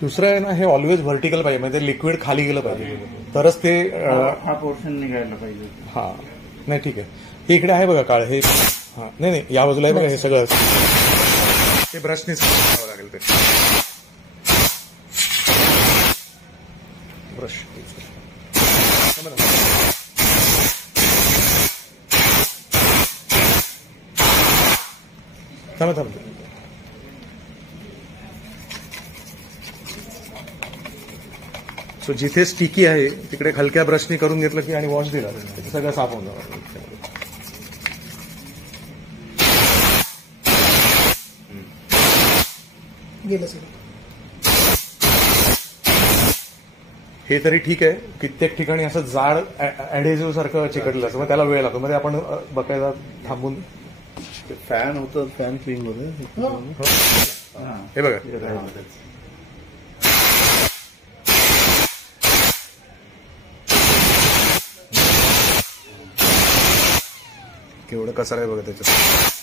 दुसरं आहे ना, हे ऑलवेज व्हर्टिकल पाहिजे, म्हणजे लिक्विड खाली गेलं पाहिजे, तरच ते हा पोर्शन निघायला पाहिजे. हा नाही ठीक आहे. हे इकडे आहे बघा काळ, हे हा नाही नाही या बाजूला आहे बघा, हे सगळं ते ब्रशनेच करावं लागेल. ते ब्रश थांबा. सो जिथे स्टिकी आहे तिकडे हलक्या ब्रशनी करून घेतलं की आणि वॉश दिला ते सगळं साफ होऊन जाणार. हे तरी ठीक आहे. कित्येक ठिकाणी असं जाड ऍडेझिव्ह सारखं चिकटलं असं, मग त्याला वेळ लागतो. मध्ये आपण बकायदा थांबून फॅन होतं, फॅन क्लीन होते. हे बघा केवढं कचरा आहे बघा त्याच्यात.